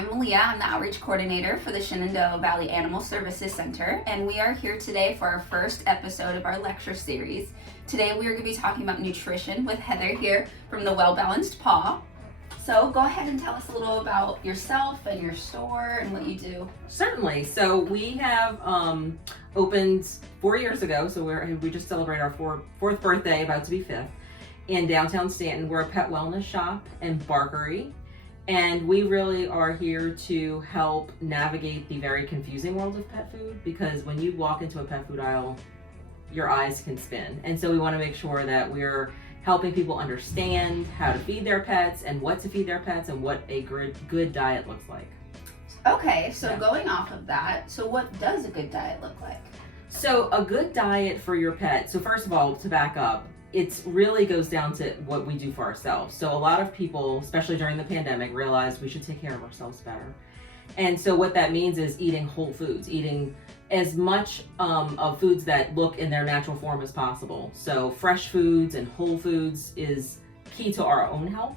I'm Malia. I'm the outreach coordinator for the Shenandoah Valley Animal Services Center, and we are here today for our first episode of our lecture series. Today we are going to be talking about nutrition with Heather here from the Well Balanced Paw. So go ahead and tell us a little about yourself and your store and what you do. Certainly. So we have opened 4 years ago, so we just celebrated our fourth birthday, about to be fifth, in downtown Staunton. We're a pet wellness shop and barkery. And we really are here to help navigate the very confusing world of pet food, because when you walk into a pet food aisle, your eyes can spin. And so we want to make sure that we're helping people understand how to feed their pets and what to feed their pets and what a good diet looks like. Okay, so going off of that, so what does a good diet look like? So a good diet for your pet, so first of all, to back up, it really goes down to what we do for ourselves. So a lot of people, especially during the pandemic, realized we should take care of ourselves better. And so what that means is eating whole foods, eating as much of foods that look in their natural form as possible. So fresh foods and whole foods is key to our own health.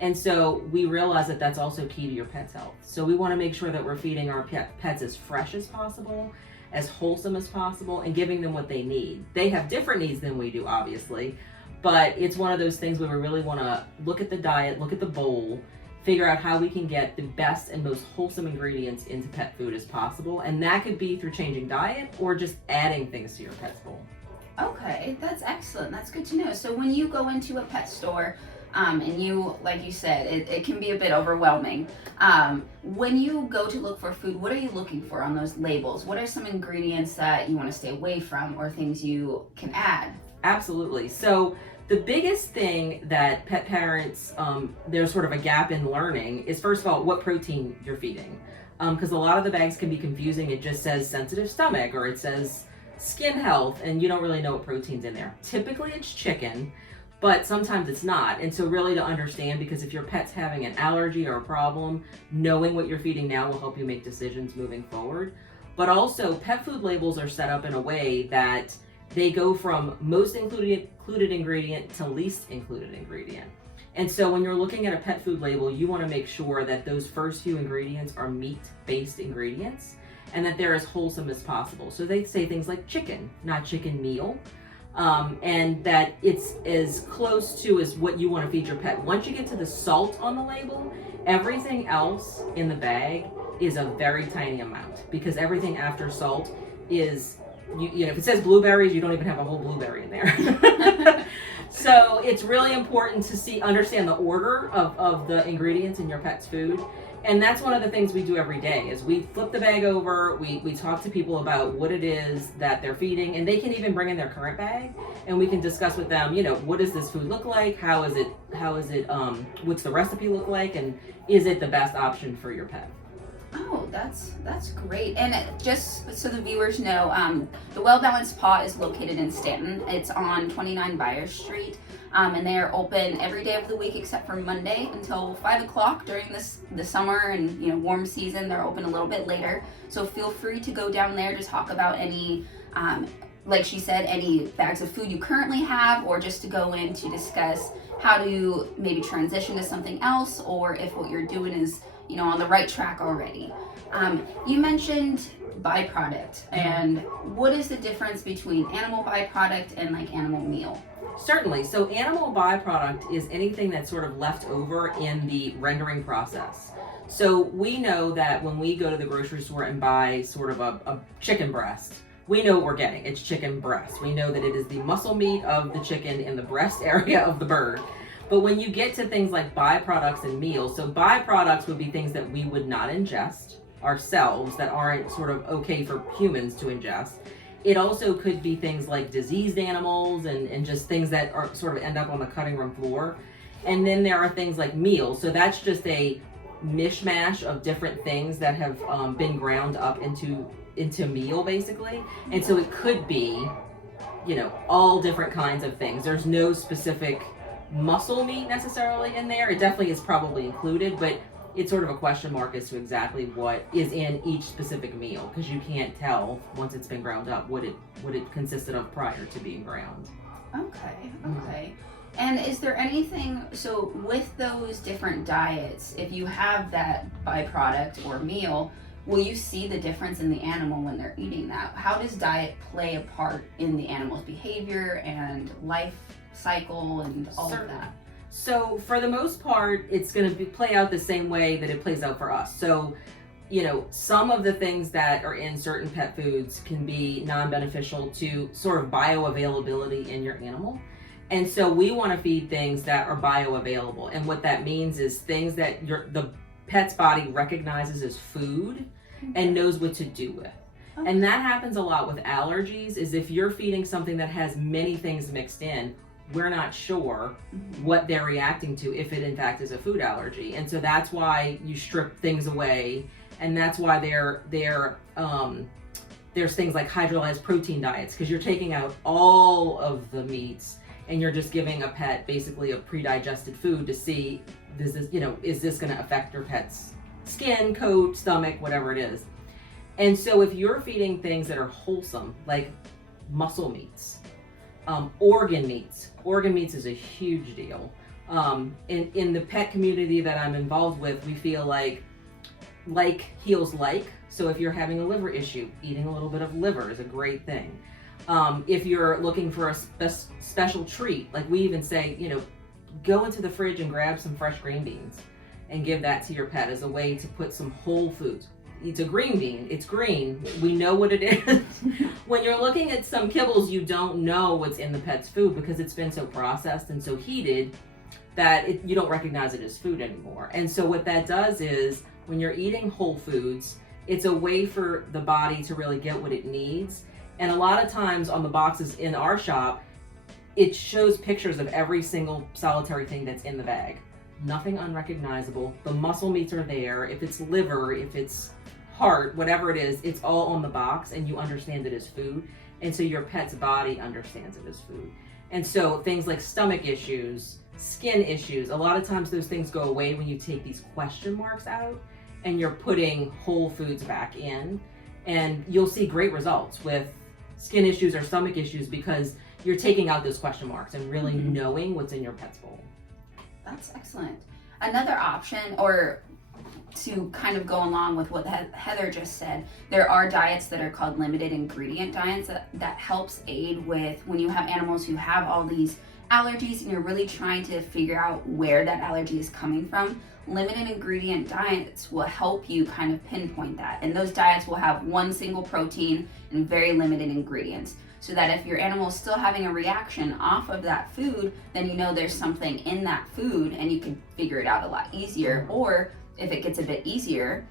And so we realize that that's also key to your pet's health. So we want to make sure that we're feeding our pets as fresh as possible, as wholesome as possible, and giving them what they need. They have different needs than we do, obviously, but it's one of those things where we really want to look at the diet, look at the bowl, figure out how we can get the best and most wholesome ingredients into pet food as possible. And that could be through changing diet or just adding things to your pet's bowl. Okay, that's excellent. That's good to know. So when you go into a pet store, and you, like you said, it can be a bit overwhelming. When you go to look for food, what are you looking for on those labels? What are some ingredients that you want to stay away from or things you can add? Absolutely. So the biggest thing that pet parents, there's sort of a gap in learning is, first of all, what protein you're feeding. Because a lot of the bags can be confusing. It just says sensitive stomach or it says skin health, and you don't really know what protein's in there. Typically it's chicken, but sometimes it's not. And so really to understand, because if your pet's having an allergy or a problem, knowing what you're feeding now will help you make decisions moving forward. But also pet food labels are set up in a way that they go from most included ingredient to least included ingredient. And so when you're looking at a pet food label, you want to make sure that those first few ingredients are meat-based ingredients and that they're as wholesome as possible. So they say things like chicken, not chicken meal. And that it's as close to as what you want to feed your pet. Once you get to the salt on the label, everything else in the bag is a very tiny amount, because everything after salt is, you know, if it says blueberries, you don't even have a whole blueberry in there. So it's really important to understand the order of the ingredients in your pet's food. And that's one of the things we do every day is we flip the bag over, we talk to people about what it is that they're feeding, and they can even bring in their current bag and we can discuss with them, you know, what does this food look like? How is it, what's the recipe look like? And is it the best option for your pet? Oh, that's great. And just so the viewers know, the Well Balanced Paw is located in Staunton. It's on 29 Byers Street. And they are open every day of the week except for Monday until 5 o'clock during the summer and warm season. They're open a little bit later. So feel free to go down there to talk about any, like she said, any bags of food you currently have, or just to go in to discuss how to maybe transition to something else, or if what you're doing is on the right track already. You mentioned byproduct, and what is the difference between animal byproduct and like animal meal? Certainly. So animal byproduct is anything that's sort of left over in the rendering process. So we know that when we go to the grocery store and buy sort of a chicken breast, we know what we're getting. It's chicken breast. We know that it is the muscle meat of the chicken in the breast area of the bird. But when you get to things like byproducts and meals, so byproducts would be things that we would not ingest ourselves that aren't sort of okay for humans to ingest. It also could be things like diseased animals and just things that are sort of end up on the cutting room floor. And then there are things like meals. So that's just a mishmash of different things that have been ground up into meal, basically. And so it could be, all different kinds of things. There's no specific muscle meat necessarily in there. It definitely is probably included, but it's sort of a question mark as to exactly what is in each specific meal, because you can't tell once it's been ground up what it consisted of prior to being ground. Okay. And And is there anything, so with those different diets, if you have that byproduct or meal, will you see the difference in the animal when they're eating that? How does diet play a part in the animal's behavior and life cycle and all of that? So for the most part, it's going to play out the same way that it plays out for us. So, some of the things that are in certain pet foods can be non-beneficial to sort of bioavailability in your animal. And so we want to feed things that are bioavailable. And what that means is things that the pet's body recognizes as food and knows what to do with. Okay. And that happens a lot with allergies, is if you're feeding something that has many things mixed in, we're not sure what they're reacting to if it in fact is a food allergy. And so that's why you strip things away, and that's why there's things like hydrolyzed protein diets, because you're taking out all of the meats and you're just giving a pet basically a pre-digested food to see is this going to affect your pet's skin, coat, stomach, whatever it is. And so if you're feeding things that are wholesome, like muscle meats, organ meats is a huge deal. In the pet community that I'm involved with, we feel like heals like. So if you're having a liver issue, eating a little bit of liver is a great thing. If you're looking for a special treat, like we even say, go into the fridge and grab some fresh green beans and give that to your pet as a way to put some whole foods. It's a green bean, it's green, we know what it is. When you're looking at some kibbles, you don't know what's in the pet's food because it's been so processed and so heated that you don't recognize it as food anymore. And so what that does is, when you're eating whole foods, it's a way for the body to really get what it needs. And a lot of times on the boxes in our shop, it shows pictures of every single solitary thing that's in the bag. Nothing unrecognizable. The muscle meats are there. If it's liver, if it's heart, whatever it is, it's all on the box and you understand it as food. And so your pet's body understands it as food. And so things like stomach issues, skin issues, a lot of times those things go away when you take these question marks out and you're putting whole foods back in. And you'll see great results with skin issues or stomach issues because you're taking out those question marks and really knowing what's in your pet's bowl. That's excellent. Another option, or to kind of go along with what Heather just said, there are diets that are called limited ingredient diets that helps aid with when you have animals who have all these allergies and you're really trying to figure out where that allergy is coming from. Limited ingredient diets will help you kind of pinpoint that. And those diets will have one single protein and very limited ingredients, so that if your animal is still having a reaction off of that food, then you know there's something in that food and you can figure it out a lot easier. Or if it gets a bit easier,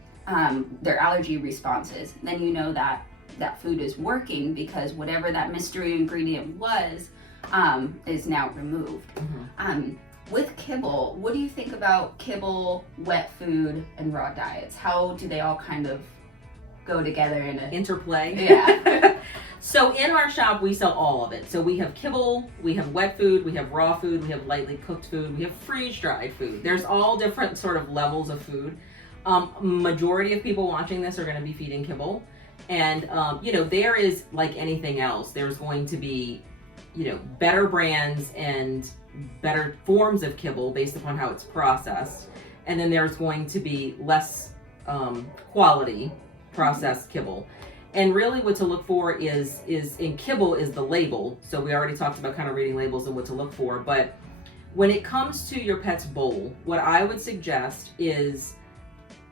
their allergy responses, then you know that that food is working because whatever that mystery ingredient was is now removed. With kibble, what do you think about kibble, wet food, and raw diets? How do they all kind of go together in a interplay? Yeah. So in our shop, we sell all of it. So we have kibble, we have wet food, we have raw food, we have lightly cooked food, we have freeze-dried food. There's all different sort of levels of food. Majority of people watching this are going to be feeding kibble. And, there is, like anything else, there's going to be, better brands and better forms of kibble based upon how it's processed. And then there's going to be less quality processed kibble. And really what to look for is in kibble is the label. So we already talked about kind of reading labels and what to look for. But when it comes to your pet's bowl, what I would suggest is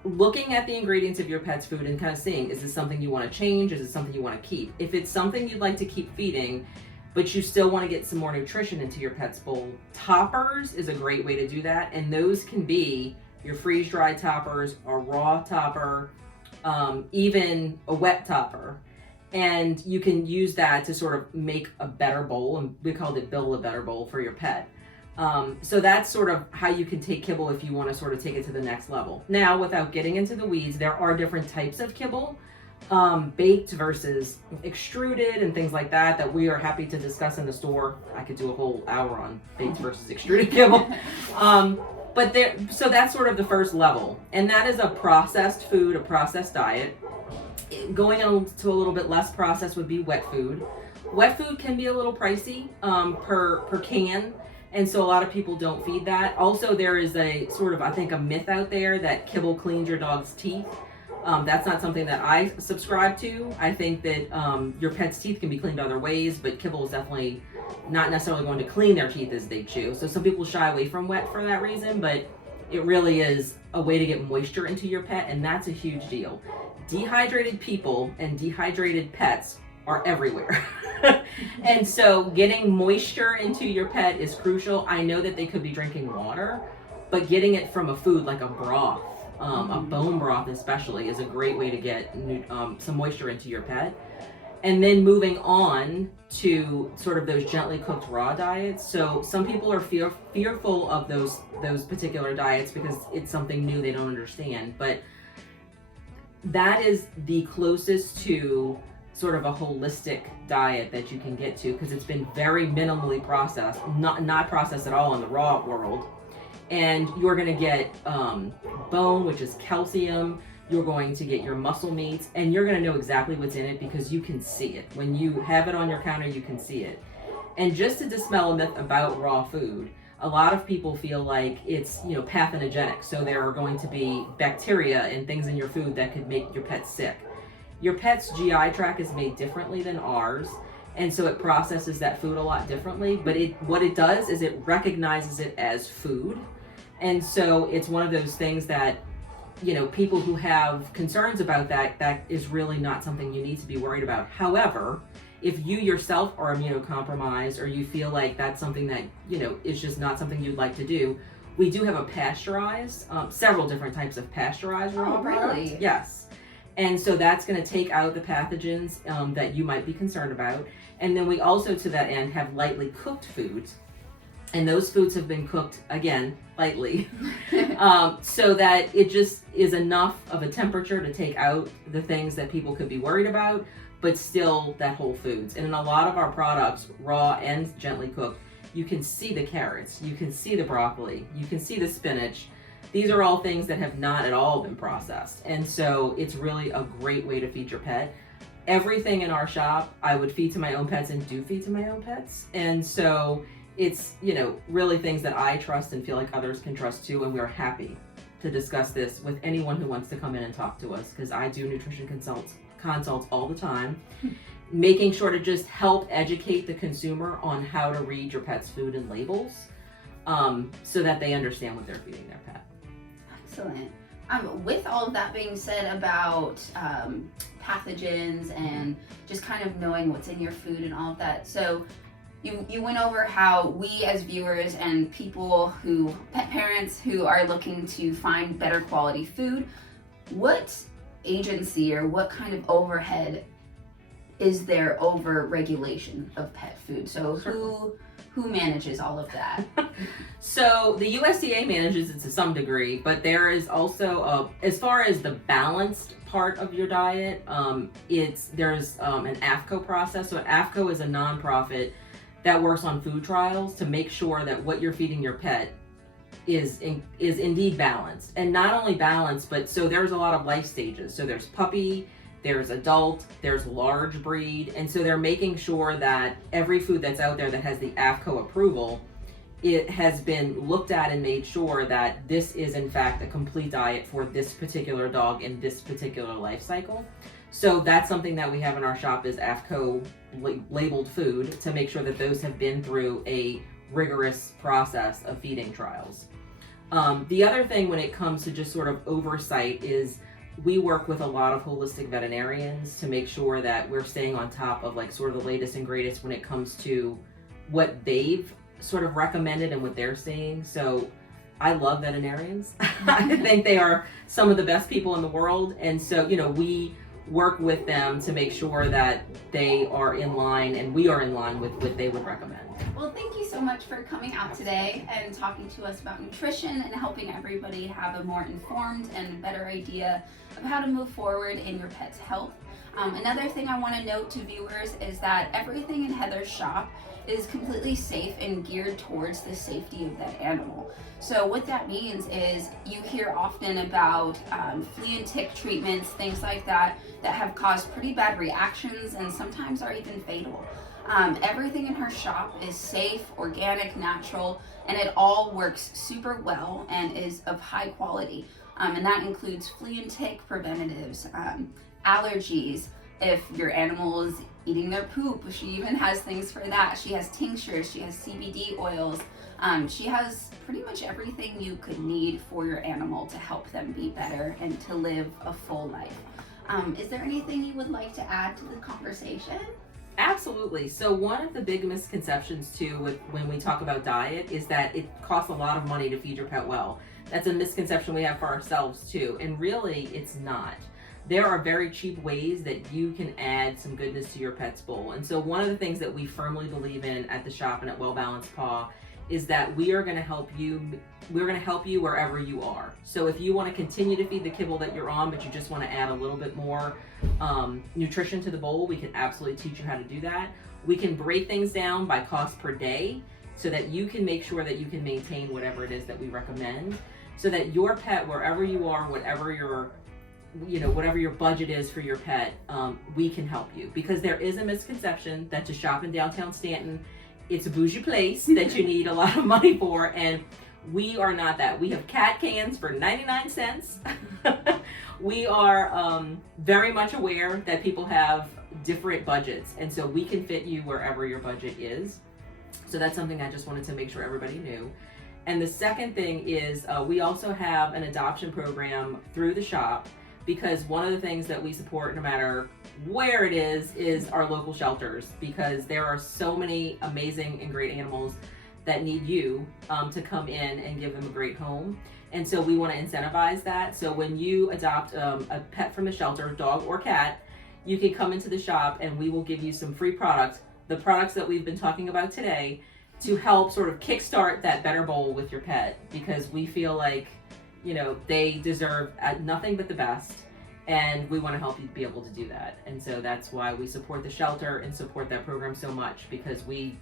looking at the ingredients of your pet's food and kind of seeing, is this something you want to change? Is it something you want to keep? If it's something you'd like to keep feeding, but you still want to get some more nutrition into your pet's bowl, toppers is a great way to do that. And those can be your freeze-dried toppers, a raw topper, even a wet topper. And you can use that to sort of make a better bowl, and we called it build a better bowl for your pet. So that's sort of how you can take kibble if you want to sort of take it to the next level. Now, without getting into the weeds, there are different types of kibble, baked versus extruded and things like that we are happy to discuss in the store. I could do a whole hour on baked versus extruded kibble. So that's sort of the first level. And that is a processed food, a processed diet. Going on to a little bit less processed would be wet food. Wet food can be a little pricey per can. And so a lot of people don't feed that. Also, there is a sort of, I think, a myth out there that kibble cleans your dog's teeth. That's not something that I subscribe to. I think that your pet's teeth can be cleaned other ways, but kibble is definitely not necessarily going to clean their teeth as they chew. So some people shy away from wet for that reason, but it really is a way to get moisture into your pet, and that's a huge deal. Dehydrated people and dehydrated pets are everywhere. And so getting moisture into your pet is crucial. I know that they could be drinking water, but getting it from a food like a broth, a bone broth especially, is a great way to get some moisture into your pet. And then moving on to sort of those gently cooked raw diets. So some people are fearful of those particular diets because it's something new they don't understand. But that is the closest to sort of a holistic diet that you can get to, because it's been very minimally processed, not processed at all in the raw world. And you're going to get bone, which is calcium. You're going to get your muscle meats, and you're going to know exactly what's in it because you can see it. When you have it on your counter, you can see it. And just to dispel a myth about raw food, a lot of people feel like it's, pathogenous. So there are going to be bacteria and things in your food that could make your pet sick. Your pet's GI tract is made differently than ours, and so it processes that food a lot differently. But what it does is it recognizes it as food. And so it's one of those things that, people who have concerns about that is really not something you need to be worried about. However, if you yourself are immunocompromised, or you feel like that's something that, is just not something you'd like to do, we do have a pasteurized, several different types of pasteurized raw products. Really? Yes. And so that's going to take out the pathogens that you might be concerned about. And then we also, to that end, have lightly cooked foods. And those foods have been cooked, again, lightly, so that it just is enough of a temperature to take out the things that people could be worried about, but still that whole foods. And in a lot of our products, raw and gently cooked, you can see the carrots, you can see the broccoli, you can see the spinach. These are all things that have not at all been processed. And so it's really a great way to feed your pet. Everything in our shop, I would feed to my own pets and do feed to my own pets. And so it's, really things that I trust and feel like others can trust too. And we're happy to discuss this with anyone who wants to come in and talk to us, because I do nutrition consults all the time, making sure to just help educate the consumer on how to read your pet's food and labels, so that they understand what they're feeding their pet. Excellent. With all of that being said about pathogens and just kind of knowing what's in your food and all of that, so you went over how we as viewers and pet parents who are looking to find better quality food, what agency or what kind of overhead is there over regulation of pet food? So who manages all of that? So the USDA manages it to some degree, but there is also, as far as the balanced part of your diet, there's an AFCO process. So AFCO is a nonprofit that works on food trials to make sure that what you're feeding your pet is indeed balanced. And not only balanced, but so there's a lot of life stages. So there's puppy, there's adult, there's large breed. And so they're making sure that every food that's out there that has the AFCO approval, it has been looked at and made sure that this is in fact a complete diet for this particular dog in this particular life cycle. So that's something that we have in our shop, is AFCO labeled food, to make sure that those have been through a rigorous process of feeding trials. The other thing when it comes to just sort of oversight is we work with a lot of holistic veterinarians to make sure that we're staying on top of like sort of the latest and greatest when it comes to what they've sort of recommended and what they're seeing. So I love veterinarians. I think they are some of the best people in the world. And so, we work with them to make sure that they are in line and we are in line with what they would recommend. Well, thank you so much for coming out today and talking to us about nutrition and helping everybody have a more informed and better idea of how to move forward in your pet's health. Another thing I want to note to viewers is that everything in Heather's shop is completely safe and geared towards the safety of that animal. So what that means is you hear often about flea and tick treatments, things like that have caused pretty bad reactions and sometimes are even fatal. Everything in her shop is safe, organic, natural, and it all works super well and is of high quality. And that includes flea and tick preventatives, allergies. If your animal is eating their poop, she even has things for that. She has tinctures, she has CBD oils. She has pretty much everything you could need for your animal to help them be better and to live a full life. Is there anything you would like to add to the conversation? Absolutely. So one of the big misconceptions too when we talk about diet is that it costs a lot of money to feed your pet well. That's a misconception we have for ourselves too, and really it's not. There are very cheap ways that you can add some goodness to your pet's bowl. And so one of the things that we firmly believe in at the shop and at Well Balanced Paw is that we are going to help you. We're going to help you wherever you are. So if you want to continue to feed the kibble that you're on, but you just want to add a little bit more nutrition to the bowl, we can absolutely teach you how to do that. We can break things down by cost per day so that you can make sure that you can maintain whatever it is that we recommend, so that your pet, wherever you are, whatever your budget is for your pet, we can help you. Because there is a misconception that to shop in downtown Staunton, it's a bougie place that you need a lot of money for, and we are not that. We have cat cans for 99 cents. We are very much aware that people have different budgets, and so we can fit you wherever your budget is. So that's something I just wanted to make sure everybody knew. And the second thing is we also have an adoption program through the shop, because one of the things that we support, no matter where it is our local shelters, because there are so many amazing and great animals that need you to come in and give them a great home. And so we want to incentivize that. So when you adopt a pet from the shelter, dog or cat, you can come into the shop and we will give you some free products, the products that we've been talking about today, to help sort of kickstart that better bowl with your pet, because we feel like, they deserve nothing but the best, and we want to help you be able to do that. And so that's why we support the shelter and support that program so much, because we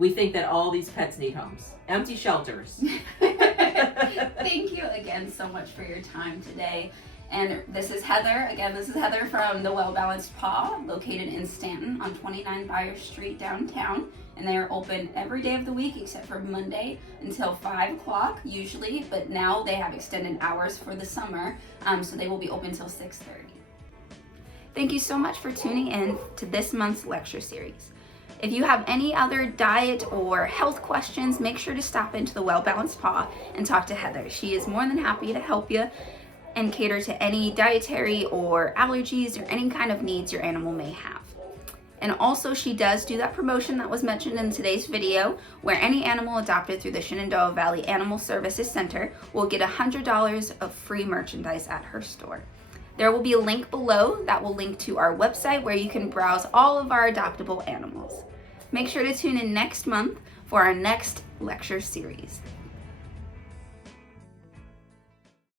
think that all these pets need homes, empty shelters. Thank you again so much for your time today. And this is Heather. Again, this is Heather from the Well Balanced Paw, located in Staunton on 29 Byers Street downtown. And they are open every day of the week except for Monday until 5 o'clock usually, but now they have extended hours for the summer, so they will be open until 6:30. Thank you so much for tuning in to this month's lecture series. If you have any other diet or health questions, make sure to stop into the Well Balanced Paw and talk to Heather. She is more than happy to help you and cater to any dietary or allergies or any kind of needs your animal may have. And also she does do that promotion that was mentioned in today's video, where any animal adopted through the Shenandoah Valley Animal Services Center will get $100 of free merchandise at her store. There will be a link below that will link to our website where you can browse all of our adoptable animals. Make sure to tune in next month for our next lecture series.